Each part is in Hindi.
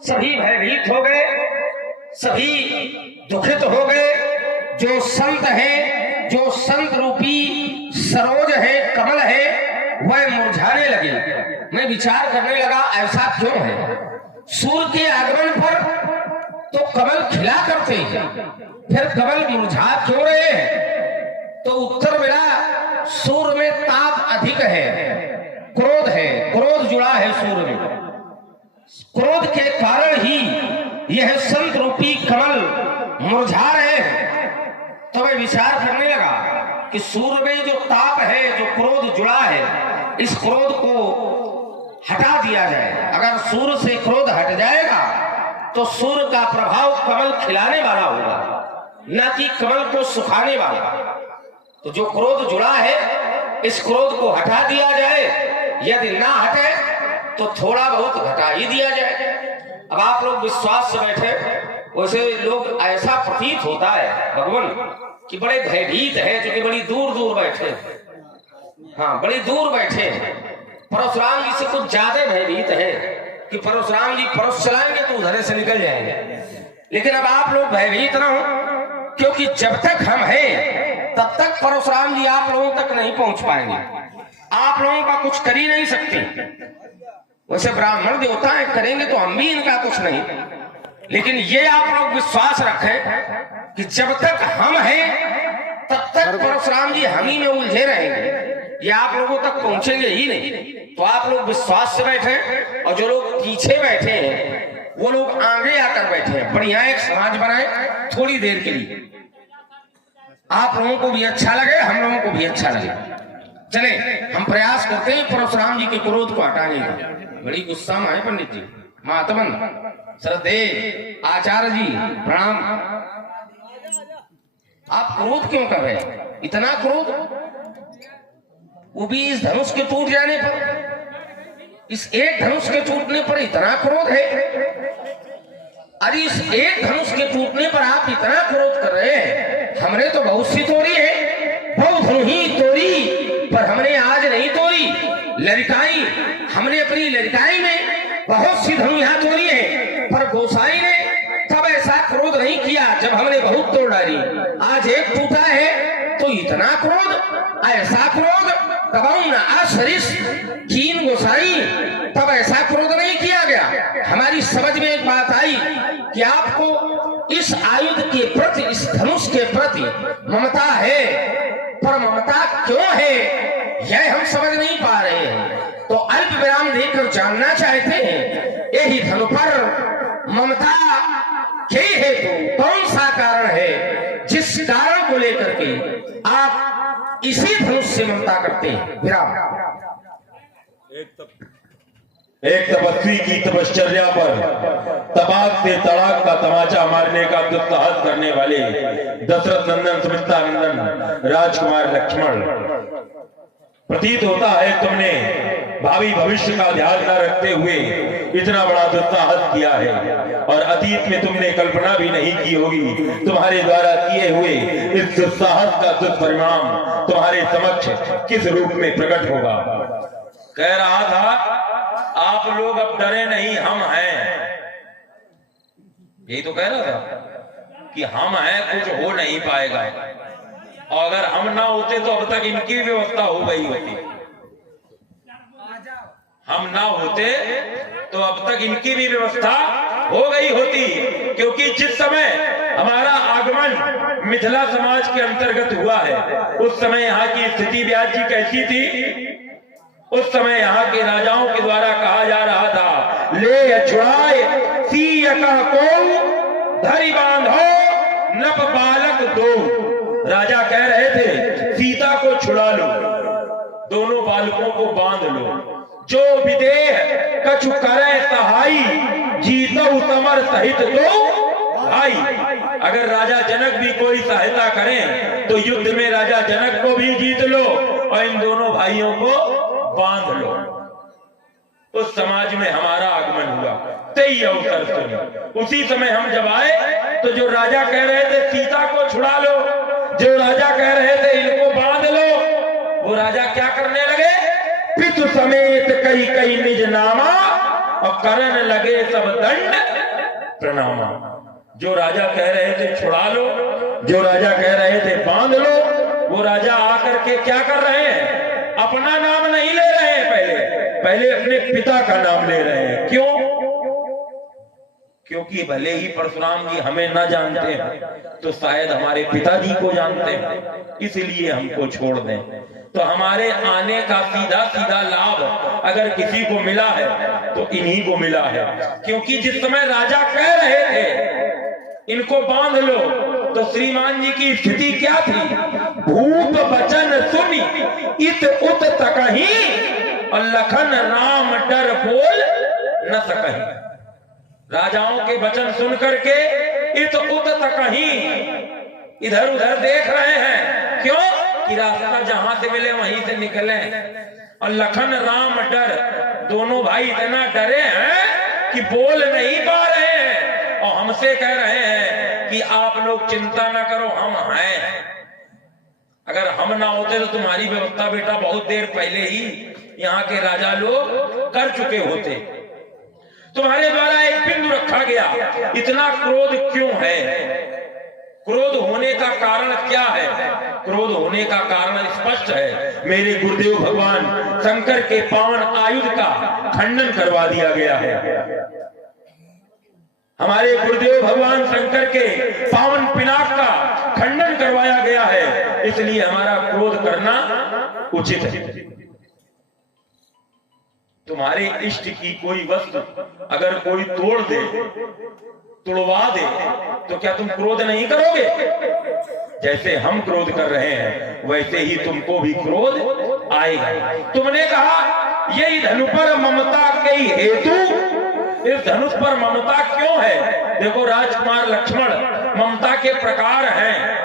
सभी भयभीत हो गए, सभी दुखित हो गए। जो संत है, जो संत रूपी सरोज है, कमल है, वह मुरझाने लगे। मैं विचार करने लगा ऐसा क्यों है। सूर्य के आगमन पर तो कमल खिला करते हैं, फिर कमल मुरझा क्यों रहे हैं। तो उत्तर मिला सूर्य में ताप अधिक है, क्रोध है, क्रोध जुड़ा है सूर्य में। क्रोध के कारण ही यह संत रूपी कमल मुरझा रहे हैं। तो मैं विचार करने लगा कि सूर्य में जो ताप है, जो क्रोध जुड़ा है, इस क्रोध को हटा दिया जाए। अगर सूर्य से क्रोध हट जाएगा तो सूर्य का प्रभाव कमल खिलाने वाला होगा, न कि कमल को सुखाने वाला। तो जो क्रोध जुड़ा है, इस क्रोध को हटा दिया जाए। यदि ना हटे तो थोड़ा बहुत घटा ही दिया जाए। अब आप लोग विश्वास से बैठे, वैसे लोग ऐसा प्रतीत होता है भगवान कि बड़े भयभीत है, जो कि बड़ी दूर दूर बैठे। हाँ, बड़ी दूर बैठे। परशुराम जी से कुछ ज्यादा भयभीत है कि परशुराम जी परस चलाएंगे तो उधर से निकल जाएंगे। लेकिन अब आप लोग भयभीत ना हो, क्योंकि जब तक हम हैं तब तक परशुराम जी आप लोगों तक नहीं पहुंच पाएंगे। आप लोगों का कुछ कर ही नहीं सकते। वैसे ब्राह्मण देवता है, करेंगे तो हम भी इनका कुछ नहीं। लेकिन ये आप लोग विश्वास रखें कि जब तक हम हैं तब तक परशुराम जी हम ही में उलझे रहेंगे, ये आप लोगों तक पहुंचेंगे ही नहीं। तो आप लोग विश्वास से बैठे, और जो लोग पीछे बैठे हैं वो लोग आगे आकर बैठे हैं। बढ़िया एक समाज बनाए थोड़ी देर के लिए, आप लोगों को भी अच्छा लगे, हम लोगों को भी अच्छा लगे। चले हम प्रयास करते हैं परशुराम जी के क्रोध को हटाने का। बड़ी गुस्सा में है पंडित जी, महात्मन, श्रद्धे आचार्य जी प्रणाम। आप क्रोध क्यों कर रहे हैं, इतना क्रोध? वो भी इस धनुष के टूट जाने पर, इस एक धनुष के टूटने पर इतना क्रोध है। अरे इस एक धनुष के टूटने पर आप इतना क्रोध कर रहे हैं। हमने तो बहुत सी तोड़ी है, बहुत धनु ही तोड़ी, पर हमने आज नहीं तोड़ी। लड़काई, हमने अपनी लड़काई में बहुत सी धनु यहाँ तोड़ी है, पर गोसाई ने तब ऐसा क्रोध नहीं किया जब हमने बहुत तोड़ डाली। आज एक टूटा है तो इतना क्रोध, ऐसा क्रोध कबाऊ न आशरिस कीन गोसाई, तब ऐसा क्रोध नहीं किया गया। हमारी समझ में एक बात आई कि आपको इस आयुध के प्रति, इस धनुष के प्रति ममता है, पर ममता क्यों है यह हम समझ नहीं पा रहे हैं। तो अल्प विराम देकर जानना चाहते हैं, यही धनु पर ममता के हेतु कौन सा कारण है जिस कारण को लेकर के आप इसी धनुष से ममता करते हैं। विराम। एक तपस्वी की तपश्चर्या पर तबाक से तड़ाक का तमाचा मारने का दुस्साहस करने वाले दशरथ नंदन सुमित्रा नंदन राजकुमार लक्ष्मण, प्रतीत होता है तुमने भावी भविष्य का ध्यान न रखते हुए इतना बड़ा दुस्साहस किया है, और अतीत में तुमने कल्पना भी नहीं की होगी तुम्हारे द्वारा किए हुए इस दुस्साहस का दुष्परिणाम तुम्हारे समक्ष किस रूप में प्रकट होगा। कह रहा था आप लोग अब डरे नहीं, हम हैं। यही तो कह रहा था कि हम हैं, कुछ हो नहीं पाएगा। और अगर हम ना होते तो अब तक इनकी व्यवस्था हो गई होती। हम ना होते तो अब तक इनकी भी व्यवस्था हो गई होती, क्योंकि जिस समय हमारा आगमन मिथिला समाज के अंतर्गत हुआ है उस समय यहाँ की स्थिति व्यास जी कैसी थी। उस समय यहाँ के राजाओं के द्वारा कहा जा रहा था, ले छुड़ाए सीय का को धरी बांधो नप बालक दो। राजा कह रहे थे सीता को छुड़ा लो, दोनों बालकों को बांध लो। जो विदेह कछु करे सहाई, जीतो समर सहित दो भाई। अगर राजा जनक भी कोई सहायता करें तो युद्ध में राजा जनक को भी जीत लो और इन दोनों भाइयों को बांध लो। उस समाज में हमारा आगमन हुआ, तय अवसर सुनी। उसी समय हम जब आए तो जो राजा कह रहे थे सीता को छुड़ा लो, जो राजा कह रहे थे इनको बांध लो, वो राजा क्या करने लगे, पितु समेत कई कई निज नामा और करन लगे सब दंड प्रणामा। जो राजा कह रहे थे छुड़ा लो, जो राजा कह रहे थे बांध लो, वो राजा आकर के क्या कर रहे हैं? अपना नाम नहीं ले रहे हैं, पहले अपने पिता का नाम ले रहे हैं। क्यों? क्योंकि भले ही परशुराम जी हमें न जानते हैं तो शायद हमारे पिताजी को जानते हैं, इसलिए हमको छोड़ दें। तो हमारे आने का सीधा सीधा लाभ अगर किसी को मिला है तो इन्हीं को मिला है। क्योंकि जिस समय राजा कह रहे थे इनको बांध लो, तो श्रीमान जी की स्थिति क्या थी? भूप वचन सुनी इत उत तकही और लखन राम डर बोल न सकही। राजाओं के वचन सुन करके इत उत तकही इधर उधर देख रहे हैं। क्यों? कि रास्ता जहां से मिले वहीं से निकले। और लखन राम डर, दोनों भाई इतना डरे हैं कि बोल नहीं पा रहे हैं और हमसे कह रहे हैं कि आप लोग चिंता ना करो, हम हैं। अगर हम ना होते तो तुम्हारी व्यवस्था बेटा बहुत देर पहले ही यहाँ के राजा लोग कर चुके होते। तुम्हारे द्वारा एक बिंदु रखा गया, इतना क्रोध क्यों है? क्रोध होने का कारण क्या है? क्रोध होने का कारण स्पष्ट है। मेरे गुरुदेव भगवान शंकर के पावन आयुध का खंडन करवा दिया गया है। हमारे गुरुदेव भगवान शंकर के पावन पिनाक का खंडन करवाया गया है, इसलिए हमारा क्रोध करना उचित है। तुम्हारे इष्ट की कोई वस्तु अगर कोई तोड़ दे, तुड़वा दे, तो क्या तुम क्रोध नहीं करोगे? जैसे हम क्रोध कर रहे हैं वैसे ही तुमको भी क्रोध आएगा। तुमने कहा यही धनु पर ममता के हेतु, इस धनुष पर ममता क्यों है? देखो राजकुमार लक्ष्मण, ममता के प्रकार हैं।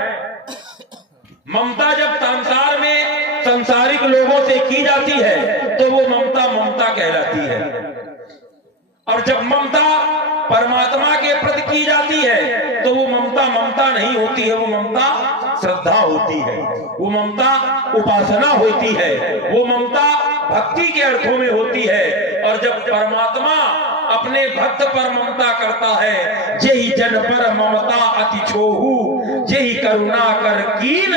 ममता जब संसार में संसारिक लोगों से की जाती है तो वो ममता ममता कहलाती है, और जब ममता परमात्मा के प्रति की जाती है तो वो ममता ममता नहीं होती है, वो ममता श्रद्धा होती है, वो ममता उपासना होती है, वो ममता भक्ति के अर्थों में होती है। और जब परमात्मा अपने भक्त पर ममता करता है, जेहि जन पर ममता अति छोहू, जेहि करुणा कर कीन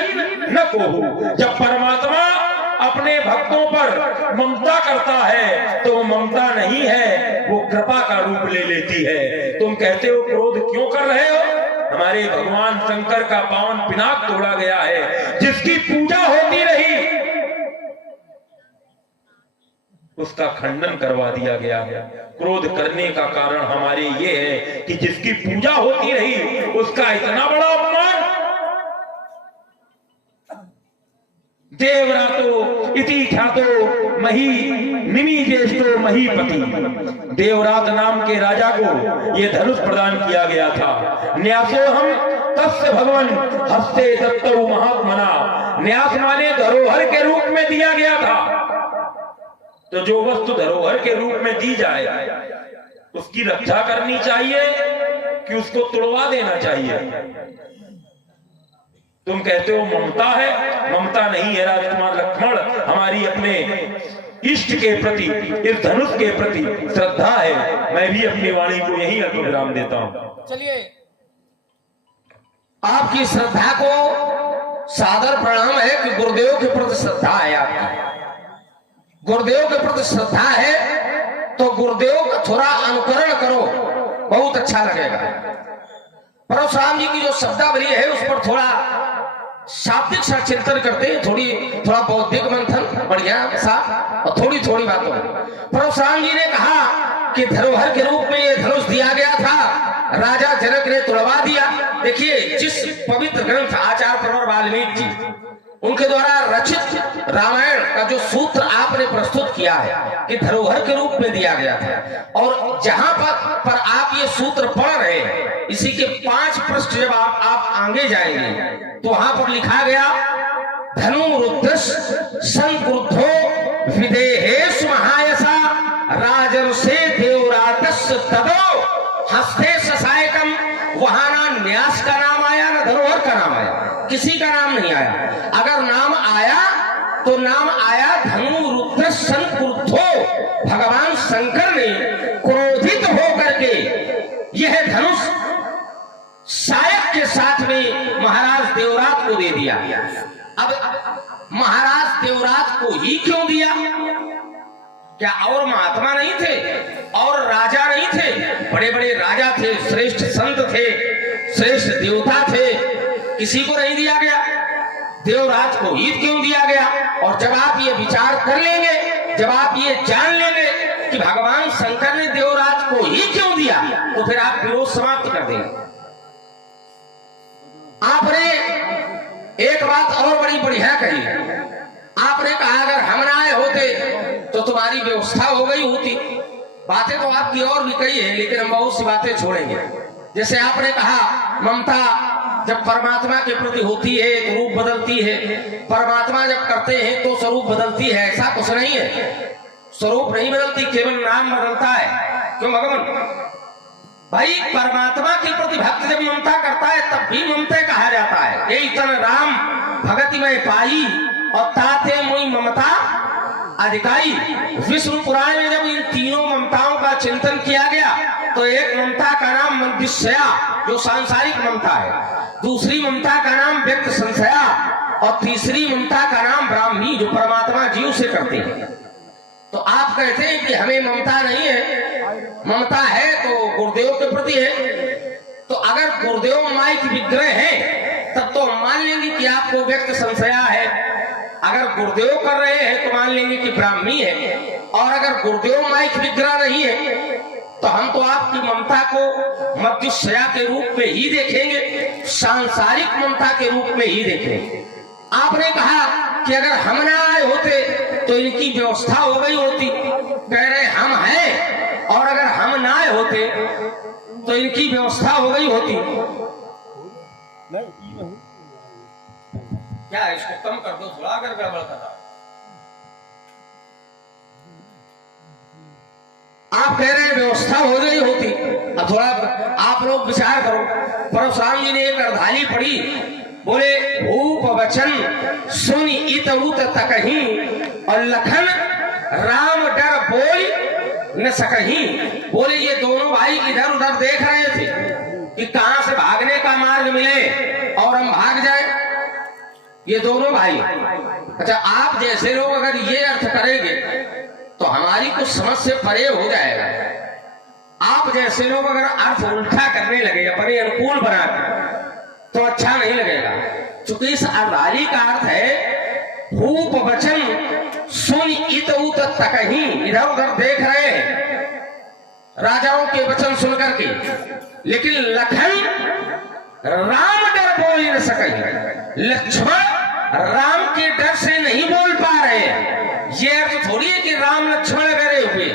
न कोहू। जब परमात्मा अपने भक्तों पर ममता करता है तो वो ममता नहीं है, वो कृपा का रूप ले लेती है। तुम कहते हो क्रोध क्यों कर रहे हो? हमारे भगवान शंकर का पावन पिनाक तोड़ा गया है, जिसकी पूजा होती रही उसका खंडन करवा दिया गया है। क्रोध करने का कारण हमारे ये है कि जिसकी पूजा होती रही उसका इतना बड़ा अपमान। देवरातो इति ख्यातो मही निमि ज्येष्ठो महीपति। देवरात नाम के राजा को ये धनुष प्रदान किया गया था। न्यासो हम तस्य भगवान हस्ते दत्तौ महात्मना। न्यास माने धरोहर के रूप में दिया गया था। तो जो वस्तु धरोहर के रूप में दी जाए उसकी रक्षा करनी चाहिए कि उसको तुड़वा देना चाहिए? तुम कहते हो ममता है, ममता नहीं है राजकुमार लक्ष्मण। हमारी अपने इष्ट के प्रति, इस धनुष के प्रति श्रद्धा है। मैं भी अपनी वाणी को यही अल्पविराम देता हूं। चलिए, आपकी श्रद्धा को सादर प्रणाम है कि गुरुदेव के प्रति श्रद्धा है। आपकी गुरुदेव के प्रति श्रद्धा है तो गुरुदेव का थोड़ा अनुकरण करो, बहुत अच्छा लगेगा। परशुराम जी की जो शब्दावली है उस पर थोड़ा शाब्दिक सा चिंतन करते हैं, थोड़ा बौद्धिक मंथन बढ़िया सा और थोड़ी थोड़ी बातों। परशुराम जी ने कहा कि धरोहर के रूप में ये धनुष दिया गया था, राजा जनक ने तुड़वा दिया। देखिए, जिस पवित्र ग्रंथ आचार्य प्रवर वाल्मीकि जी उनके द्वारा रचित रामायण का जो सूत्र आपने प्रस्तुत किया है कि धरोहर के रूप में दिया गया था, और जहां पर आप ये सूत्र पढ़ रहे हैं इसी के 5 पृष्ठ जब आप आगे जाएंगे तो वहां पर लिखा गया, धनु रुद्रश संक्रुद्धो विदेहेश महायसा राजर्षे देवरातस्य तदो हस्ते ससायकम। वहां ना न्यास का नाम आया ना धरोहर का नाम आया, किसी का नाम नहीं आया। अगर नाम आया तो नाम आया धनु रुद्र संक्रुद्धो। भगवान शंकर ने क्रोधित होकर के यह धनुष सायक के साथ में महाराज देवराज को दे दिया। अब महाराज देवराज को ही क्यों दिया? क्या और महात्मा नहीं थे और राजा नहीं थे? बड़े बड़े राजा थे, श्रेष्ठ संत थे, श्रेष्ठ देवता थे, किसी को नहीं दिया गया? देवराज को ही क्यों दिया गया? और जब आप ये विचार कर लेंगे, जब आप ये जान लेंगे कि भगवान शंकर ने देवराज को ही क्यों दिया, तो फिर आप विरोध समाप्त कर देंगे। आपने एक बात और बड़ी बढ़िया कही, आपने कहा अगर हम ना आए होते तो तुम्हारी व्यवस्था हो गई होती। बातें तो आपकी और भी कही है, लेकिन हम बहुत सी बातें छोड़ेंगे। जैसे आपने कहा ममता जब परमात्मा के प्रति होती है तो रूप बदलती है, परमात्मा जब करते हैं तो स्वरूप बदलती है। ऐसा कुछ नहीं है, स्वरूप नहीं बदलती, केवल नाम बदलता है। क्यों भगवान? भाई परमात्मा के प्रति भक्त जब ममता करता है तब भी ममता कहा जाता है। यही तन राम भगति में पाई और ताते मुई ममता अधिकारी। विष्णु पुराण में जब इन तीनों ममताओं का चिंतन किया गया तो एक ममता का नाम मंदिष्या जो सांसारिक ममता है, दूसरी ममता का नाम व्यक्त संशया और तीसरी ममता का नाम ब्राह्मी जो परमात्मा जीव से करते हैं। तो आप कहते हैं कि हमें ममता नहीं है, ममता है तो गुरुदेव के प्रति है। तो अगर गुरुदेव माई की विग्रह है तब तो मान लेंगे कि आपको व्यक्त संशया है। अगर गुरुदेव कर रहे हैं तो मान लेंगे कि ब्राह्मी है। और अगर गुरुदेव माई की विग्रह नहीं है तो हम तो आपकी ममता को मध्यशया के रूप में ही देखेंगे, सांसारिक ममता के रूप में ही देखेंगे। आपने कहा कि अगर हम ना आए होते तो इनकी व्यवस्था हो गई होती। कह रहे हम हैं और अगर हम ना आए होते तो इनकी व्यवस्था हो गई होती। क्या इसको कम कर दो थोड़ा, अगर गड़बड़ कर रहा। आप कह रहे हैं व्यवस्था हो गई होती। अब थोड़ा आप लोग विचार करो। परशुराम जी ने एक अर्धाली पढ़ी, बोले भूप वचन सुन इत उत तकही और लखन राम डर बोल न सकही। बोले ये दोनों भाई इधर उधर देख रहे थे कि कहां से भागने का मार्ग मिले और हम भाग जाए। ये दोनों भाई, अच्छा आप जैसे लोग अगर ये अर्थ करेंगे तो हमारी कुछ समझ से परे हो जाएगा। आप जैसे लोग अगर अर्थ उल्टा करने लगे अपने अनुकूल बना तो अच्छा नहीं लगेगा। चूंकि इस अर्धाली का अर्थ है भूप वचन सुन इत उत तकही, इधर उधर देख रहे हैं राजाओं के वचन सुनकर के, लेकिन लखन राम डर बोल न सके। लक्ष्मण राम के डर से नहीं बोल पा रहे हैं। ये अर्थ थोड़ी है कि राम लक्ष्मण डरे हुए,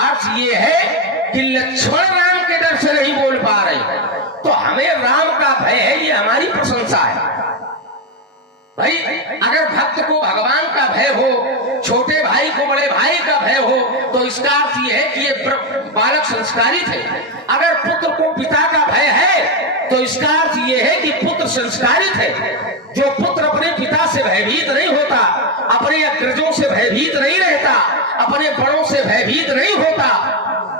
अर्थ ये है कि लक्ष्मण राम के डर से नहीं बोल पा रहे। तो हमें राम का भय है, ये हमारी प्रशंसा है। भाई अगर भक्त को भगवान का भय हो, छोटे भाई को बड़े भाई का भय हो, तो इसका अर्थ ये है कि ये बालक संस्कारित है। अगर पुत्र को पिता का भय है तो इसका अर्थ ये है कि पुत्र संस्कारित है। जो पुत्र अपने पिता से भयभीत नहीं होता, अपने अग्रजों से भयभीत नहीं रहता, अपने बड़ों से भयभीत नहीं होता,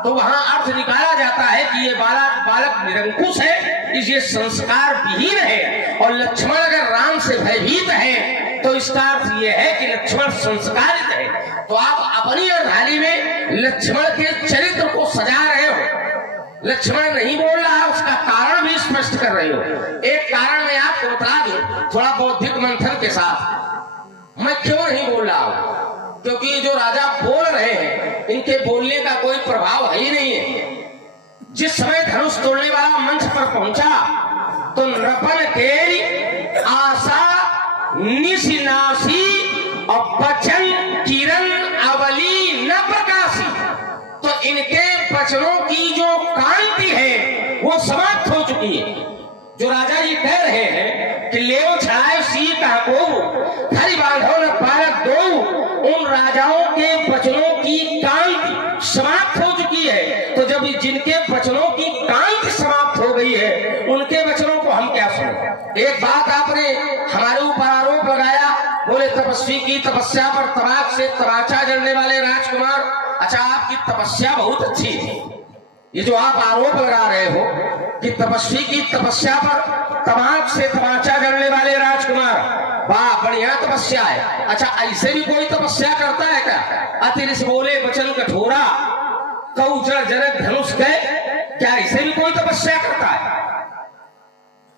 तो वहां अर्थ निकाला जाता है कि ये बालक निरंकुश है, ये संस्कार विहीन है। और लक्ष्मण अगर राम से भयभीत है तो इसका अर्थ ये है कि लक्ष्मण संस्कारित है। तो आप अपनी अर्धाली में लक्ष्मण के चरित्र को सजा रहे हो। लक्ष्मण नहीं बोल रहा, उसका कारण भी स्पष्ट कर रहे हो। एक कारण मैं आपको बता दूं थोड़ा बौद्धिक मंथन के साथ। मैं क्यों नहीं बोल रहा हूं? क्योंकि जो राजा बोल रहे हैं इनके बोलने का कोई प्रभाव है ही नहीं है। जिस समय धनुष तोड़ने वाला मंच पर पहुंचा तो नृपन के आशा निशिनासी और बचन किरण अवली न प्रकाशी। तो इनके वचनों की जो कांति है वो समाप्त हो चुकी है। जो राजा जी कह रहे हैं कि ले छाए सी का को हरि बांधो न बालक दो, उन राजाओं के वचनों की कांति समाप्त हो चुकी है। तो जब जिनके वचनों की कांति समाप्त हो गई है उनके वचनों को हम क्या सुने? एक बात आपने हमारे ऊपर आरोप लगाया, बोले तपस्वी की तपस्या पर तबाक से तमाचा जड़ने वाले राजकुमार। अच्छा आपकी तपस्या बहुत अच्छी है, ये जो आप आरोप लगा रहे हो कि तपस्वी की तपस्या पर तमाम से तमाचा करने वाले राजकुमार, वाह बढ़िया तपस्या है। अच्छा ऐसे भी कोई तपस्या करता है क्या? अतिरिस बोले वचन कठोरा, कऊ जड़ जनक धनुष गए, क्या ऐसे भी कोई तपस्या करता है?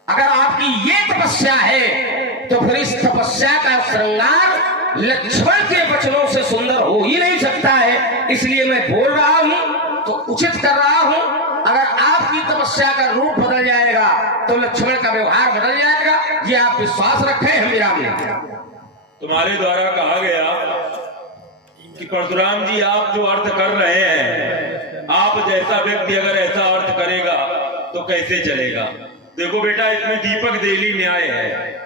अगर आपकी ये तपस्या है तो फिर इस तपस्या का श्रृंगार लक्ष्मण के वचनों से सुंदर हो ही नहीं सकता है। इसलिए मैं बोल रहा हूं तो उचित कर रहा हूं। अगर आपकी तपस्या का रूप बदल जाएगा तो लक्ष्मण का व्यवहार बदल जाएगा, ये आप विश्वास रखें। हम विराम लें। तुम्हारे द्वारा कहा गया कि परशुराम जी आप जो अर्थ कर रहे हैं, आप जैसा व्यक्ति अगर ऐसा अर्थ करेगा तो कैसे चलेगा? देखो बेटा, इसमें दीपक देहली न्याय है,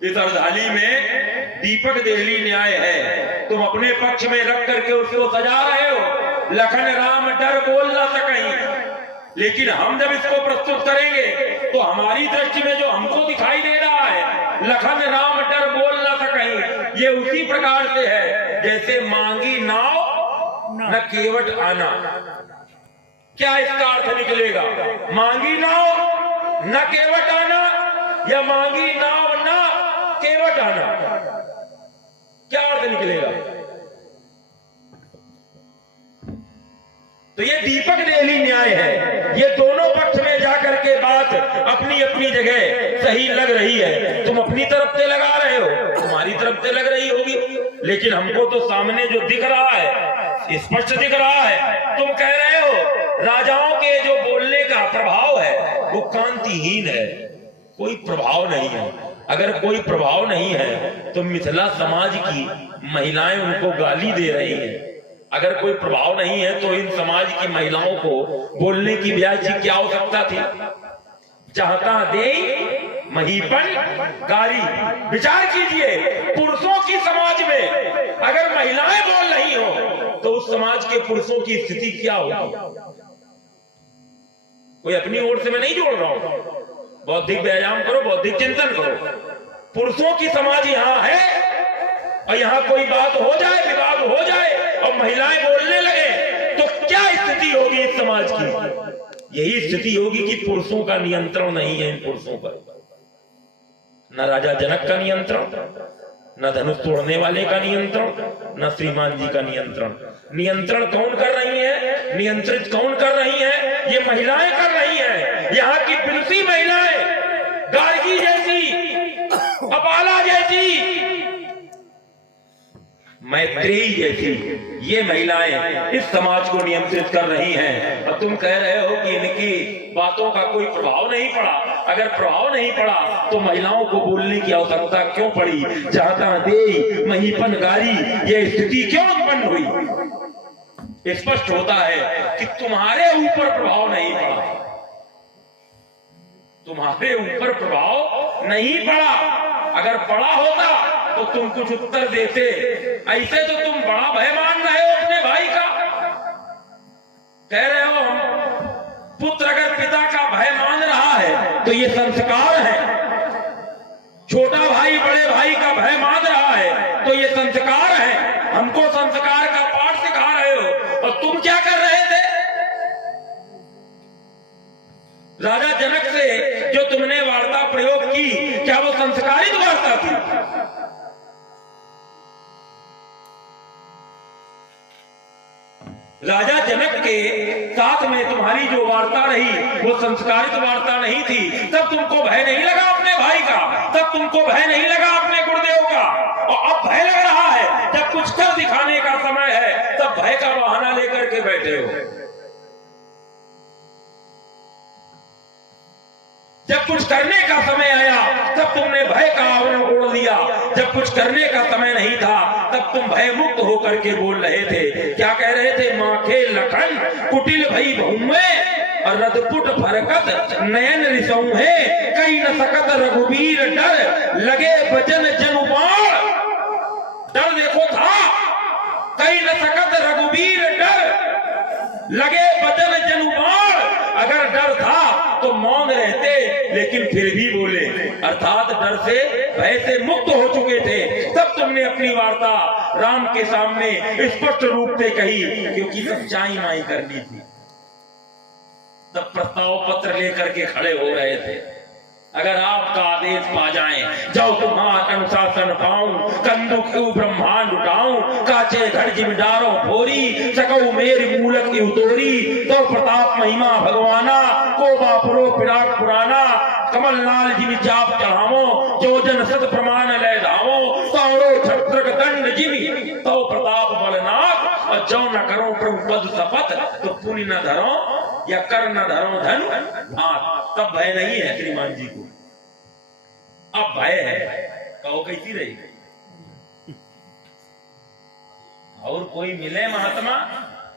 इस अर्धाली में दीपक देहली न्याय है। तुम अपने पक्ष में रख करके उसको सजा रहे हो, लखन राम डर बोल ना सकें। लेकिन हम जब इसको प्रस्तुत करेंगे तो हमारी दृष्टि में जो हमको दिखाई दे रहा है, लखन राम डर बोल ना सकें, ये उसी प्रकार से है जैसे मांगी नाव न केवट आना। क्या इसका अर्थ निकलेगा? मांगी नाव न केवट आना या मांगी नाव न केवट आना, क्या अर्थ निकलेगा? तो ये दीपक देहली न्याय है। ये दोनों पक्ष में जाकर के बात अपनी अपनी जगह सही लग रही है। तुम अपनी तरफ से लगा रहे हो, तुम्हारी तरफ से लग रही होगी, लेकिन हमको तो सामने जो दिख रहा है, स्पष्ट दिख रहा है। तुम कह रहे हो राजाओं के जो बोलने का प्रभाव है वो कांतिहीन है, कोई प्रभाव नहीं है। अगर कोई प्रभाव नहीं है तो मिथिला समाज की महिलाएं उनको गाली दे रही हैं। अगर कोई प्रभाव नहीं है तो इन समाज की महिलाओं को बोलने की ब्याजी क्या हो सकता थी? चाहता दे महीपन गाली। विचार कीजिए, पुरुषों की समाज में अगर महिलाएं बोल रही हो तो उस समाज के पुरुषों की स्थिति क्या होगी? कोई अपनी ओर से मैं नहीं जोड़ रहा हूं, बौद्धिक व्यायाम करो, बौद्धिक चिंतन करो। पुरुषों की समाज यहां है और यहां कोई बात हो जाए, विवाद हो जाए और महिलाएं बोलने लगे तो क्या स्थिति होगी इस समाज की? यही स्थिति होगी कि पुरुषों का नियंत्रण नहीं है इन पुरुषों पर। न राजा जनक का नियंत्रण, न धनुष तोड़ने वाले का नियंत्रण, न श्रीमान जी का नियंत्रण। नियंत्रण कौन कर रही है? नियंत्रित कौन कर रही है? ये महिलाएं कर रही हैं। यहाँ की पिलसी महिलाएं, गार्गी जैसी, अपाला जैसी, मैत्रेयी जैसी ये महिलाएं इस समाज को नियंत्रित कर रही हैं। और तुम कह रहे हो कि इनकी बातों का कोई प्रभाव नहीं पड़ा। अगर प्रभाव नहीं पड़ा तो महिलाओं को बोलने की आवश्यकता क्यों पड़ी? चाहता दे महीपन गारी, ये स्थिति क्यों उत्पन्न हुई? स्पष्ट होता है कि तुम्हारे ऊपर प्रभाव नहीं पड़ा, तुम्हारे ऊपर प्रभाव नहीं पड़ा। अगर पड़ा होता तो तुम कुछ उत्तर देते। ऐसे तो तुम बड़ा भय मान रहे हो अपने भाई का, कह रहे हो हम पुत्र अगर पिता का भय मान रहा है तो ये संस्कार है। छोटा भाई बड़े भाई का भय मान रहा है तो ये संस्कार है। हमको संस्कार का पाठ सिखा रहे हो और तुम क्या कर रहे थे? राजा जनक से जो तुमने वार्ता प्रयोग की, क्या वो संस्कारित वार्ता थी? राजा जनक के साथ में तुम्हारी जो वार्ता रही वो संस्कारित वार्ता नहीं थी। तब तुमको भय नहीं लगा अपने भाई का, तब तुमको भय नहीं लगा अपने गुरुदेव का, और अब भय लग रहा है। जब कुछ कर दिखाने का समय है तब भय का बहाना लेकर के बैठे हो। जब कुछ करने का समय आया तब तुमने भय का आवरण ओढ़ लिया। जब कुछ करने का समय नहीं था तब तुम भय मुक्त होकर के बोल रहे थे। क्या कह रहे थे? माखे लखन कुटिल भई भौमे और रदपुट फरकत नयन रिसौ है, कई न सकत रघुवीर डर लगे बचन जनुबाण। डर देखो था, कई न सकत रघुवीर डर लगे बचन जनुबाण। अगर डर था तो मौन रहते, लेकिन फिर भी बोले, अर्थात डर से भय से मुक्त हो चुके थे। तब तुमने अपनी वार्ता राम के सामने स्पष्ट रूप से कही, क्योंकि सच्चाई माई करनी थी। तब प्रस्ताव पत्र लेकर के खड़े हो रहे थे। अगर आपका आदेश पा जाए, जाओ तुम्हार अनुशासन पाऊं, कंदुक ब्रह्मांड उठाऊं, काचे घर जिमिदारों फोरी, सकऊ मेरी मूलक की उतोरी, तो प्रताप महिमा भगवाना, को बापुरो पिराक पुराना, कमल नाल जिमि जाप चढ़ावो, जो जन सत प्रमाण लय धावो, तौड़ो छत्रक दंड जिमि, तो प्रताप बलनाथ, और जो न करो प्रभु पद शपथ, तो पुण्य न धरो या कर न धरो धन हाथ। तब भय नहीं है श्रीमान जी को, अब भय है। कहो कैसी रही? और कोई मिले महात्मा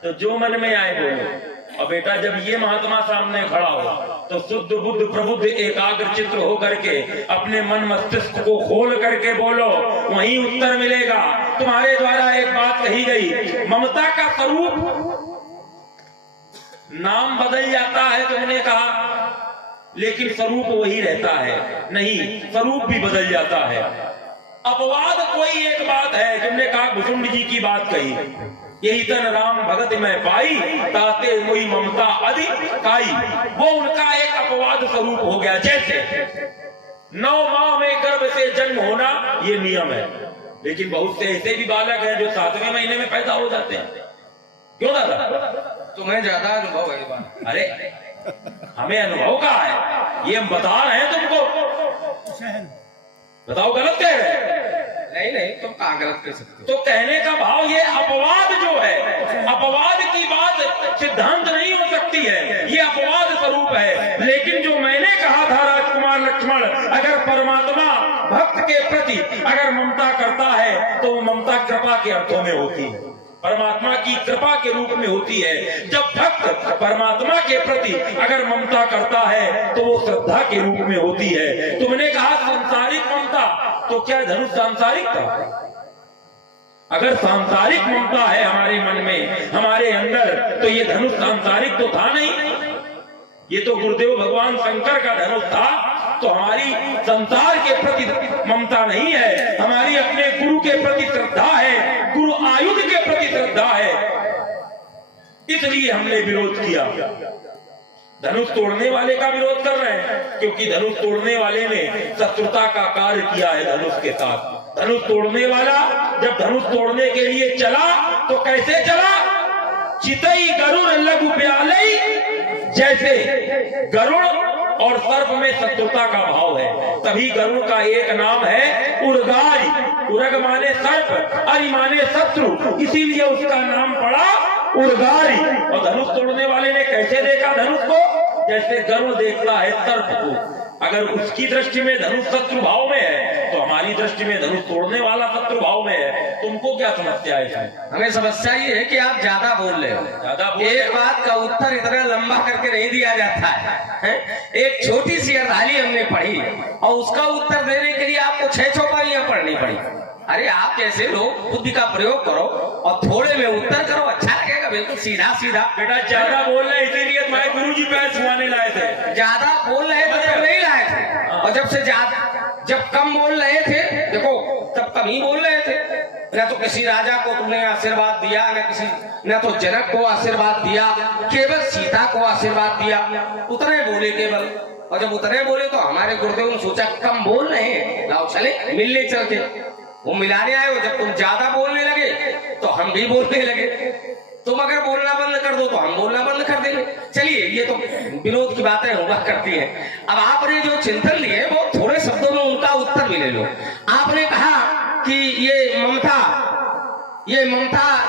तो जो मन में आए बोलो। और बेटा जब ये महात्मा सामने खड़ा हो तो शुद्ध बुद्ध प्रबुद्ध एकाग्र चित्र हो करके अपने मन मस्तिष्क को खोल करके बोलो, वहीं उत्तर मिलेगा। तुम्हारे द्वारा एक बात कही गई, ममता का स्वरूप नाम बदल जाता है तुमने कहा, लेकिन स्वरूप वही रहता है। नहीं, स्वरूप भी बदल जाता है। अपवाद कोई एक बात है, तुमने कहा भुसुंड जी की बात कही, यही तन राम भगत में पाई, ताते मोई ममता अधिक काई, वो उनका एक अपवाद स्वरूप हो गया। जैसे 9 माह में गर्भ से जन्म होना ये नियम है, लेकिन बहुत से ऐसे भी बालक हैं जो 7वें महीने में पैदा हो जाते हैं। क्यों दादा? तुम्हें ज्यादा अनुभव है बात। अरे हमें अनुभव का है, ये हम बता रहे हैं तुमको। बताओ गलत कह रहे हैं? नहीं, तुम कहाँ गलत कह सकते हो? तो कहने का भाव ये अपवाद जो है, अपवाद की बात सिद्धांत नहीं हो सकती है, ये अपवाद स्वरूप है। लेकिन जो मैंने कहा था राजकुमार लक्ष्मण, अगर परमात्मा भक्त के प्रति अगर ममता करता है तो वो ममता कृपा के अर्थों में होती है, परमात्मा की कृपा के रूप में होती है। जब भक्त परमात्मा के प्रति अगर ममता करता है तो वो श्रद्धा के रूप में होती है। तुमने कहा सांसारिक ममता, तो क्या धनुष सांसारिक था? अगर सांसारिक ममता है हमारे मन में, हमारे अंदर, तो ये धनुष सांसारिक तो था नहीं। ये तो गुरुदेव भगवान शंकर का धनुष था। तो हमारी संसार के प्रति ममता नहीं है, हमारी अपने गुरु के प्रति श्रद्धा है, गुरु आयुध के प्रति श्रद्धा है। इसलिए हमने विरोध किया। धनुष तोड़ने वाले का विरोध कर रहे हैं, क्योंकि धनुष तोड़ने वाले ने शत्रुता का कार्य किया है धनुष के साथ। धनुष तोड़ने वाला जब धनुष तोड़ने के लिए चला तो कैसे चला? चितई गरुड़ लघु प्यालई, जैसे गरुड़ और सर्प में शत्रुता का भाव है, तभी गरुड़ का एक नाम है उर्गाई। उर्ग माने सर्प, अरि माने शत्रु, इसीलिए उसका नाम पड़ा उर्गाई। और धनुष तोड़ने वाले ने कैसे देखा धनुष को? जैसे गरुड़ देखता है सर्प को। अगर उसकी दृष्टि में धनुष शत्रु भाव में है तो हमारी दृष्टि में धनुष तोड़ने वाला शत्रु भाव में है। तुमको क्या समस्या है? हमें समस्या ये है कि आप ज्यादा बोल रहे हो। एक बात का उत्तर इतना लंबा करके नहीं दिया जाता है। एक छोटी सी अर्धाली हमने पढ़ी और उसका उत्तर देने के लिए आपको 6 चौपाइयां पढ़नी पड़ी। अरे आप जैसे लोग बुद्धि का प्रयोग करो और थोड़े में उत्तर करो, अच्छा लगेगा। बिल्कुल सीधा सीधा। बेटा ज्यादा बोल रहे इसीलिए तुम्हारे गुरुजी पैर छुआने लाए थे। ज्यादा बोल रहे थे जब नहीं लाए थे, और जब कम बोल रहे थे देखो तब कम ही बोल रहे थे। न तो किसी राजा को तुमने आशीर्वाद दिया, न तो जनक को आशीर्वाद दिया, केवल सीता को आशीर्वाद दिया। उतने बोले केवल। और जब उतने बोले तो हमारे गुरुदेव ने सोचा कम बोल रहे हैं, लाओ चले मिलने चलते। वो मिलाने आए। जब तुम ज्यादा बोलने लगे तो हम भी बोलने लगे। तुम अगर बोलना बंद कर दो तो हम बोलना बंद कर देंगे। चलिए, ये तो विरोध की बातें हुआ करती हैं। अब आपने जो चिंतन लिए वो थोड़े शब्दों में उनका उत्तर भी ले लो। आपने कहा कि ये ममता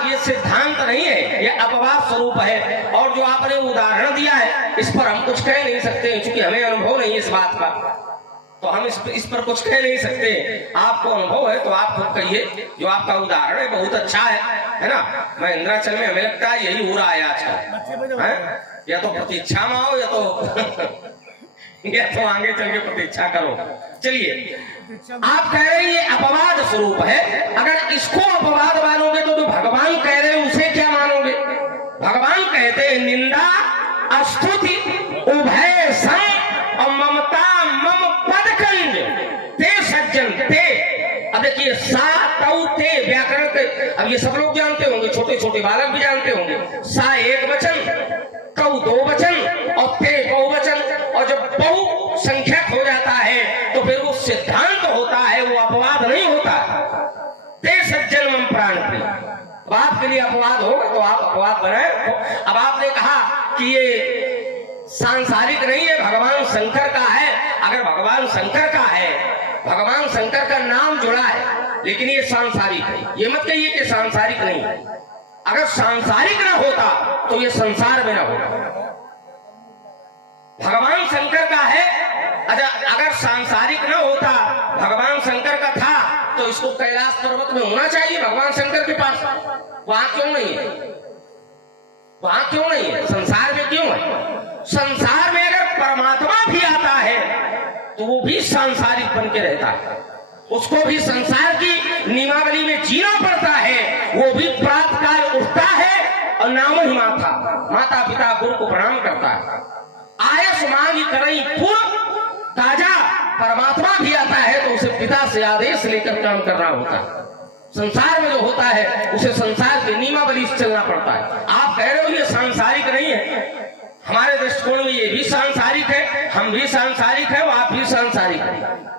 ये सिद्धांत नहीं है, ये अपवाद स्वरूप है। और जो आपने उदाहरण दिया है इस पर हम कुछ कह नहीं सकते, क्योंकि हमें अनुभव नहीं है इस बात का, तो हम इस पर कुछ कह नहीं सकते। आपको अनुभव है तो आप खुद कहिए। जो आपका उदाहरण है बहुत अच्छा है ना। मैं इंद्राचल में हमें लगता है यही हो रहा है आजकल। या तो प्रतीक्षा में आओ या तो आगे चल के प्रतीक्षा करो। चलिए, आप कह रहे हैं ये अपवाद स्वरूप है। अगर इसको अपवाद मानोगे तो जो भगवान कह रहे हैं उसे क्या मानोगे? भगवान कहते हैं निंदा स्तुति उभय सम और ममता मम पदकंड ते सज्जन ते। अब देखिए सा तौ ते व्याकरण के अब ये सब लोग जानते होंगे, छोटे छोटे बालक भी जानते होंगे। सा एक वचन, कऊ दो वचन और ते बहुवचन, और जब बहु संख्यक हो जाता है तो फिर वो सिद्धांत होता है, वो अपवाद नहीं होता। ते सज्जन मम प्राण प्रिय, अब आपके लिए अपवाद होगा तो आप अपवाद बनाए। अब आपने कहा कि ये सांसारिक नहीं है, भगवान शंकर का है। अगर भगवान शंकर का है, भगवान शंकर का नाम जुड़ा है, लेकिन ये सांसारिक है, ये मत कहिए कि सांसारिक नहीं है। अगर सांसारिक ना होता तो ये संसार में ना होता। भगवान शंकर का है, अच्छा अगर सांसारिक ना होता, भगवान शंकर का था तो इसको कैलाश पर्वत में होना चाहिए भगवान शंकर के पास। वहां क्यों नहीं है? वहां क्यों नहीं है? संसार में क्यों है? संसार में अगर परमात्मा भी आता है तो वो भी सांसारिक बन के रहता है, उसको भी संसार की नियमावली में जीना पड़ता है। वो भी प्रातः काल उठता है और नाम ही माता पिता गुरु को प्रणाम करता है। आयस मांगी करई पूर्व ताजा, परमात्मा भी आता है तो उसे पिता से आदेश लेकर काम करना होता है। संसार में जो होता है उसे संसार की नियमावली से चलना पड़ता है। आप कह रहे हो ये सांसारिक नहीं है, हमारे दृष्टिकोण में ये भी सांसारिक है, हम भी सांसारिक है, वो आप भी सांसारिक है।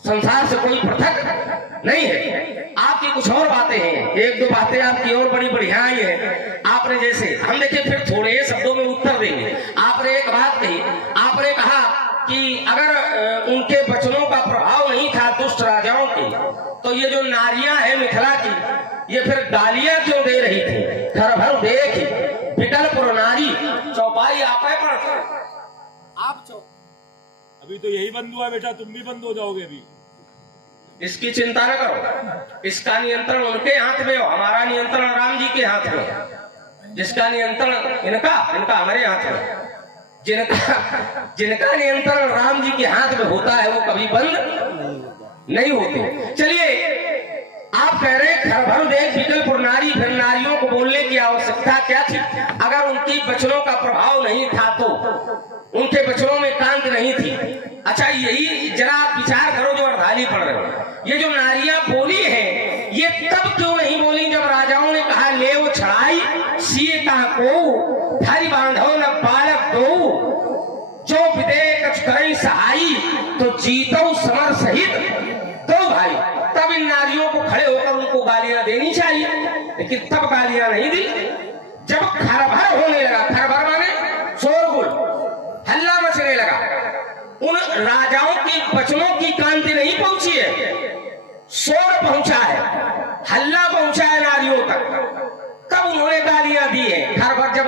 संसार से कोई पृथक नहीं है। आपकी कुछ और बातें हैं, एक दो बातें आपकी और बड़ी बढ़िया आई है। आपने जैसे हम देखिए फिर थोड़े शब्दों में उत्तर देंगे। आपने एक बात कही, आपने कहा कि अगर उनके वचनों का प्रभाव नहीं था दुष्ट राजाओं के, तो ये जो नारियां हैं मिथिला की, ये फिर गालियां क्यों दे रही थी? घर भर देख विकलपुर नारी, चौपाई आपे पर आप अभी तो यही बंद हुआ बेटा, तुम भी बंद हो जाओगे अभी। इसकी चिंता न करो, इसका नियंत्रण उनके हाथ में हो, हमारा नियंत्रण राम जी के हाथ में। जिसका नियंत्रण इनका हमारे हाथ में, जिनका नियंत्रण राम जी के हाथ में होता है वो कभी बंद नहीं होते। चलिए आप कह रहे घर भर देख विकलपुर नारी, फिर नारियों को बोलने की आवश्यकता क्या थी? अगर उनकी वचनों का प्रभाव नहीं था तो, उनके वचनों में कांत नहीं थी। अच्छा यही जरा आप विचार करो जो अर्धाली पढ़ रहे हो, ये जो नारियां बोली हैं ये तब क्यों नहीं बोली जब राजाओं ने कहा ले वो छड़ाई सीता को थारी बांधो न बालक दो, जो विदेह कछ करई सहाई तो जीतो समर सहित दो भाई। तब इन नारियों को खड़े होकर उनको गालियां देनी चाहिए, लेकिन तब गालियां नहीं दी। जब खरभर होने लगा, खरभर माने शोरगुल, हल्ला मचने लगा, उन राजाओं की वचनों की कांति नहीं पहुंची है, शोर पहुंचा है, हल्ला पहुंचा है नारियों तक, तब उन्होंने गालियां दी है। खरभर जब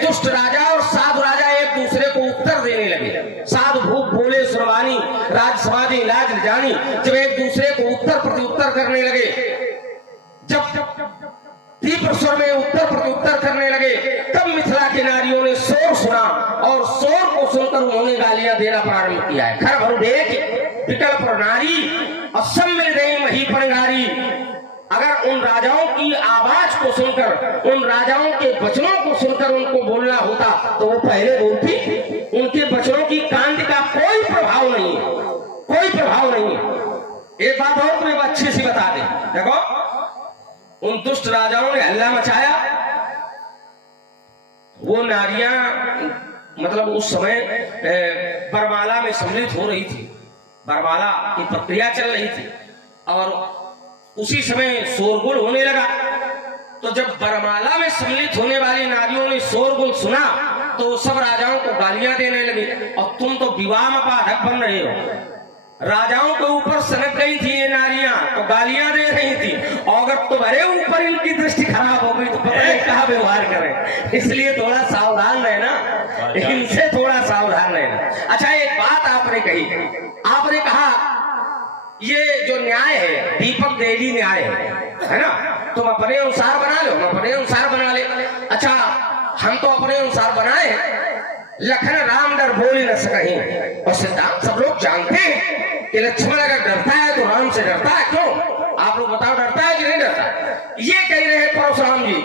दुष्ट राजा और साधु राजा एक दूसरे को उत्तर देने लगे, साधु भूप बोले सुरवानी राज समाधि लाज जानी, जब एक दूसरे को उत्तर प्रत्युत्तर करने लगे, जब तीव्र स्वर में उत्तर प्रत्युत्तर करने लगे, तब मिथिला की नारियों ने शोर सुना और शोर को सुनकर उन्होंने गालियां देना प्रारंभ किया है। खर भर देख विकलपुर नारी असम्मिल दे मही पंगारी। अगर उन राजाओं की आवाज को सुनकर, उन राजाओं के वचनों को सुनकर उनको बोलना होता तो वो पहले बोलती। उनके वचनों की कांति का कोई प्रभाव नहीं, कोई प्रभाव नहीं। एक बात और तुम्हें अच्छी सी बता दे, देखो उन दुष्ट राजाओं ने हल्ला मचाया, वो नारियां मतलब उस समय बरमाला में सम्मिलित हो रही थी, बरमाला की प्रक्रिया चल रही थी, और उसी समय शोरगुल होने लगा। तो जब बरमाला में सम्मिलित होने वाली नारियों ने शोरगुल सुना तो सब राजाओं को गालियां देने लगे, और तुम तो विवाह में बाधक बन रहे हो। राजाओं के ऊपर सनक गई थी ये नारियां तो गालियां दे रही थी, और अगर तुम्हारे ऊपर इनकी दृष्टि खराब हो गई तो पता नहीं कहाँ व्यवहार करें। इसलिए थोड़ा सावधान रहना, इनसे थोड़ा सावधान रहना। अच्छा एक बात आपने कही, आपने कहा ये जो न्याय है दीपक देवी न्याय है ना, तुम अपने अनुसार बना लो, हम अपने अनुसार बना ले। अच्छा हम तो अपने अनुसार बनाए, लखन राम डर बोल ही न सके, और सिद्धांत सब लोग जानते हैं कि लक्ष्मण अगर डरता है तो राम से डरता है। क्यों आप लोग बताओ, डरता है कि नहीं डरता? ये कह रहे हैं परशुराम जी,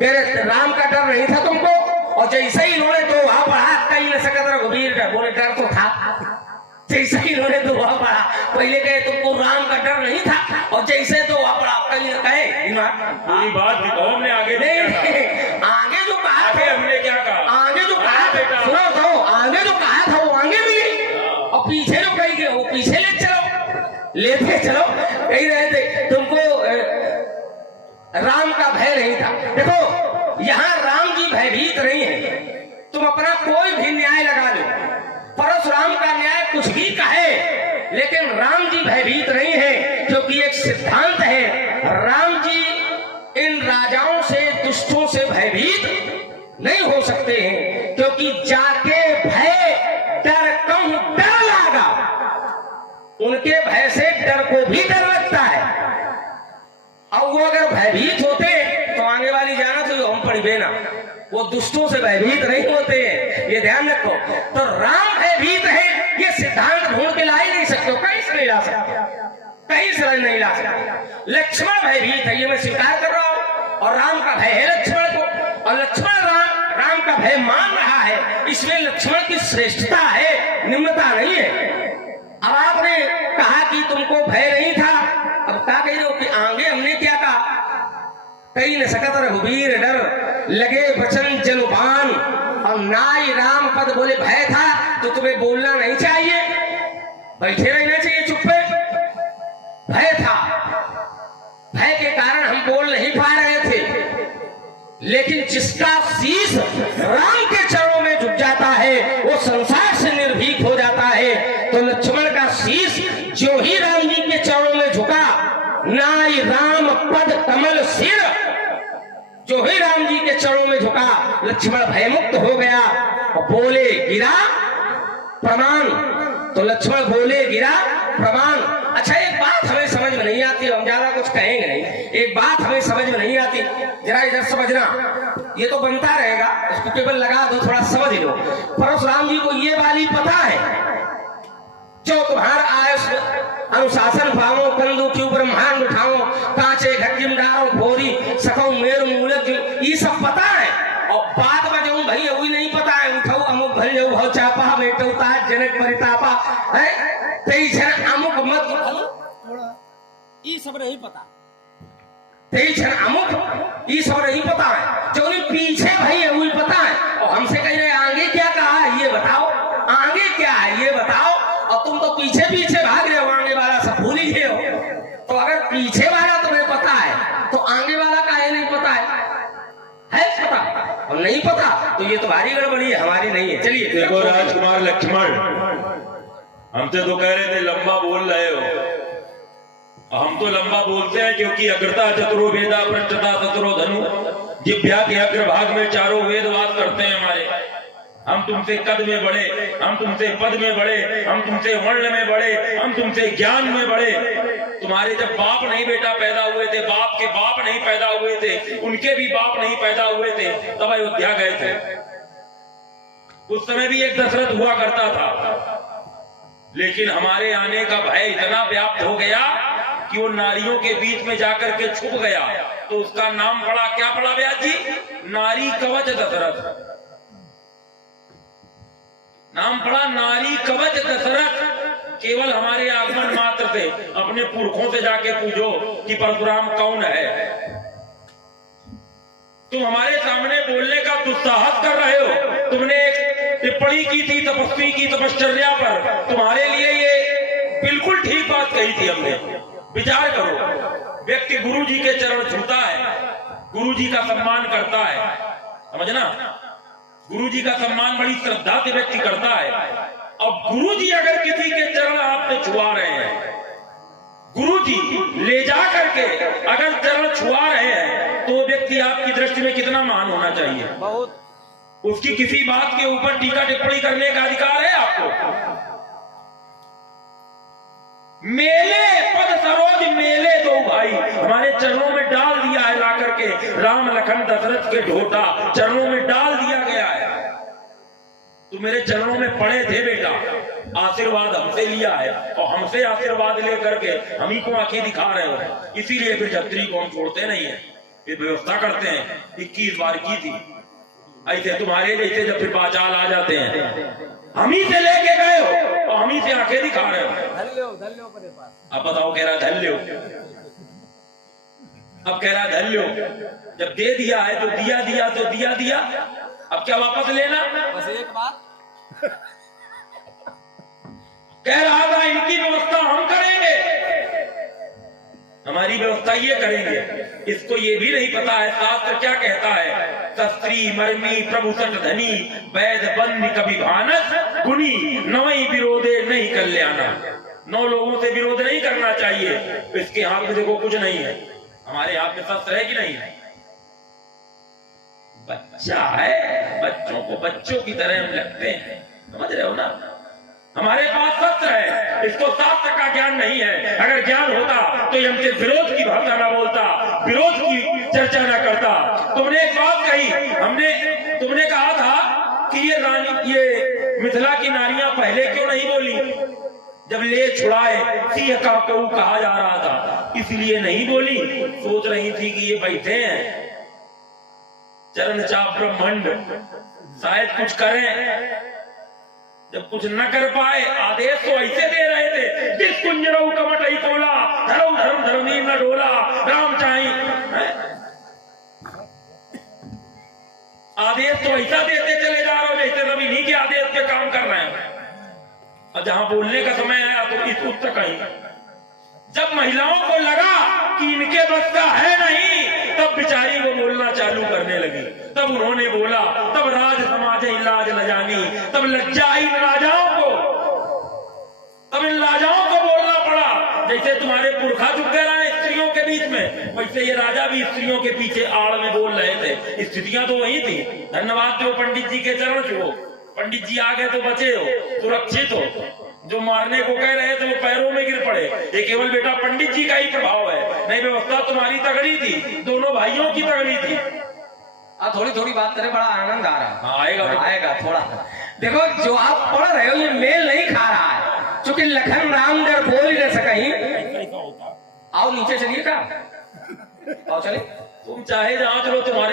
कह रहे राम का डर नहीं था तुमको, और जैसे ही इन्होंने तो वहां पढ़ा कहीं न सकत रघुवीर डर, बोले डर तो था। जैसे ही इन्होंने तो वहां पढ़ा, पहले कहे तुमको राम का डर नहीं था, और जैसे तो वहां पढ़ा कहीं कहे पूरी बात हमने आगे नहीं, आगे जो कहा हमने क्या कहा, सुनो तो आगे जो कहा था वो आगे मिली और पीछे जो कही गए वो पीछे ले चलो, लेते चलो। कही रहे थे तुमको राम का भय नहीं था। देखो यहाँ राम जी भयभीत नहीं है, तुम अपना कोई भी न्याय लगा लो, परशुराम का न्याय कुछ भी कहे, लेकिन राम जी भयभीत नहीं है, क्योंकि एक सिद्धांत है, राम जी इन राजाओं से दुष्टों से भयभीत नहीं हो सकते हैं, क्योंकि जाके भय डर कम डर लागा, उनके भय से डर को भी डर लगता है। अब वो अगर भयभीत होते तो आगे वाली जाना तो हम पढ़े ना, वो दुष्टों से भयभीत नहीं होते हैं, ये ध्यान रखो। तो राम भयभीत है, ये सिद्धांत ढूंढ के ला ही नहीं सकते, कहीं से नहीं ला सकते, कहीं से नहीं ला सकते। लक्ष्मण भयभीत है, ये मैं स्वीकार कर रहा हूं, और राम का भय है लक्ष्मण को, और लक्ष्मण राम का भय मान रहा है, इसमें लक्ष्मण की श्रेष्ठता है, निम्नता नहीं है। अब आपने कहा कि तुमको भय नहीं था, अब क्या कह रहे हो कि आगे हमने क्या कहा? कई न सकत रघुवीर डर लगे वचन जलुबान, और नाई राम पद बोले भय था तो तुम्हें बोलना नहीं चाहिए, बैठे रहना चाहिए चुप पे। भय था, भय के कारण हम बोल नहीं पा रहे थे, लेकिन जिसका शीश राम के चरणों में झुक जाता है वो संसार से निर्भीक हो जाता है। तो लक्ष्मण का शीश जो ही राम जी के चरणों में झुका, नाई राम पद कमल सिर, जो ही राम जी के चरणों में झुका, लक्ष्मण भयमुक्त हो गया और बोले गिरा प्रमाण। तो लक्ष्मण बोले गिरा प्रमाण। अच्छा एक बात हमें समझ में नहीं आती, हम ज्यादा कुछ कहेंगे नहीं, एक बात हमें समझ में नहीं आती, जरा इधर समझना, ये तो बनता रहेगा, इसको केवल लगा दो, थोड़ा समझ लो। परशुराम जी को ये वाली पता है, जो तुम्हारा आयुष अनुशासन पाओ, कंदू क्यों ब्रह्मांड उठाओ, कांचे घटिम डारो भोरी सखो मेरु मूलक, ये सब पता है। और बात में जो भाई वही नहीं पता है, उठाओ अमुक भल जो भव चापा बेटो ताज जनक परितापा है, कई जन अमुक मत ये सब नहीं पता, कई जन अमुक ये सब नहीं पता है, जो उन्हें पीछे भाई है वही पता है। और हमसे कह रहे आगे क्या कहा है ये बताओ, आगे क्या है ये बताओ, और तुम तो पीछे पीछे भाग रहे हो, आगे वाला सब भूल ही गए हो। तो अगर पीछे वाला तुम्हें पता है तो आगे वाला का है नहीं पता है पता, और नहीं पता तो ये तुम्हारी गड़बड़ी है, हमारी नहीं है। चलिए देखो राजकुमार लक्ष्मण, हमसे तो कह रहे थे लंबा बोल रहे हो, हम तो लंबा बोलते हैं क्योंकि अग्रता चतुरो वेदा पृष्ठता चतुरो धनु, जिभ्या के अग्रभाग में चारों वेद वास करते हैं हमारे। हम तुमसे कद में बढ़े, हम तुमसे पद में बढ़े, हम तुमसे वर्ण में बढ़े, हम तुमसे ज्ञान में बढ़े। तुम्हारे जब बाप नहीं बेटा पैदा हुए थे, बाप के बाप नहीं पैदा हुए थे, उनके भी बाप नहीं पैदा हुए थे, तब अयोध्या गए थे। उस समय भी एक दशरथ हुआ करता था, लेकिन हमारे आने का भय इतना व्याप्त हो गया कि वो नारियों के बीच में जाकर के छुप गया, तो उसका नाम पड़ा, क्या पड़ा ब्याज जी? नारी कवच दशरथ। नाम पड़ा नारी कवच दशरथ। केवल हमारे आगमन मात्र से, अपने पुरखों से जाके पूछो कि परशुराम कौन है। तुम हमारे सामने बोलने का दुस्साहस कर रहे हो। तुमने एक टिप्पणी की थी तपस्वी की तपश्चर्या पर, तुम्हारे लिए ये बिल्कुल ठीक बात कही थी हमने। विचार करो, व्यक्ति गुरु जी के चरण छूता है, गुरु जी का सम्मान करता है, समझना, गुरु जी का सम्मान बड़ी श्रद्धा से व्यक्ति करता है। अब गुरु जी अगर किसी के चरण आपने छुआ रहे हैं, गुरु जी ले जा करके अगर चरण छुआ रहे हैं, तो व्यक्ति आपकी दृष्टि में कितना महान होना चाहिए। बहुत। उसकी किसी बात के ऊपर टीका टिप्पणी करने का अधिकार है आपको। मेले पद सरोज मेले दो भाई, हमारे चरणों में डाल दिया है ला करके, राम लखन दशरथ के ढोटा चरणों में डाल दिया गया है। तू मेरे चरणों में पड़े थे बेटा, आशीर्वाद हमसे लिया है, और हमसे आशीर्वाद लेकर के हम ही को आंखें दिखा रहे हो। इसीलिए फिर छत्री को हम छोड़ते नहीं है, फिर व्यवस्था करते हैं। 21 बार की थी ऐसे, तुम्हारे जैसे जब फिर बाचाल आ जाते हैं, हम ही से लेके गए हो और हम ही से आंखें दिखा रहे हो। अब बताओ, कह रहा धन लो, अब कह रहा धन लो। जब दे दिया है तो दिया दिया तो दिया दिया, अब क्या वापस लेना? बस एक बात कह रहा था इनकी व्यवस्था हम करेंगे, हमारी व्यवस्था ये करेंगे। इसको ये भी नहीं पता है शास्त्र क्या कहता है, शस्त्री मर्मी प्रभु सट धनी वैद बंद कभी भानस गुनी नवई विरोधे नहीं कल्याणा। 9 लोगों से विरोध नहीं करना चाहिए। इसके हाथ में देखो कुछ नहीं है, हमारे हाथ में शस्त्र है कि नहीं है? बच्चा है, बच्चों को बच्चों की तरह हम लगते हैं, समझ रहे हो ना? हमारे पास शस्त्र है, इसको शास्त्र का ज्ञान नहीं है। अगर ज्ञान होता तो ये हमसे विरोध की भाषा ना बोलता, विरोध की चर्चा ना करता। तुमने एक बात कही, तुमने कहा था कि ये रानी, ये मिथिला की नारियां पहले क्यों नहीं बोली? जब ले छुड़ाए सिंह का कऊ कहा जा रहा था, इसलिए नहीं बोली। सोच रही थी कि ये बैठे हैं चरण चाप ब्रह्मांड, शायद कुछ करें। जब कुछ न कर पाए, आदेश तो ऐसे दे रहे थे, जिस कुंजरऊ कमट ही कोला धर्म धर्म धर्मी न डोला राम चाही। आदेश तो ऐसा देते चले जा रहे हो जैसे कभी नहीं के आदेश पे काम कर रहे हैं। और जहां बोलने का समय आया तो इस उत्तर कहीं, जब महिलाओं को लगा कि इनके बस का है नहीं, तब बिचारी वो बोलना चालू करने लगी। तब उन्होंने बोला, तब राज समाज इलाज न जानी, तब लज्जा इन राजाओं को, तब इन राजाओं को बोलना पड़ा। जैसे तुम्हारे पुरखा झुक गए रहे स्त्रियों के बीच में, वैसे ये राजा भी स्त्रियों के पीछे आड़ में बोल रहे थे। स्थितियां तो वही थी। धन्यवाद दो पंडित जी के चरण छुओ, पंडित जी आ गए तो बचे हो, सुरक्षित हो। जो मारने को कह रहे थे वो पैरों में गिर पड़े। ये केवल बेटा पंडित जी का ही प्रभाव है, नहीं व्यवस्था तुम्हारी तगड़ी थी, दोनों भाइयों की तगड़ी थी। थोड़ी थोड़ी बात करें, बड़ा आनंद आ रहा है। हाँ, आएगा थोड़ा। देखो जो आप पढ़ रहे हो ये मेल नहीं खा रहा है, क्योंकि लखन राम डर बोल ही न सके। आओ नीचे चलिए, का आओ चले। तुम चाहे जहां चलो, तुम्हारे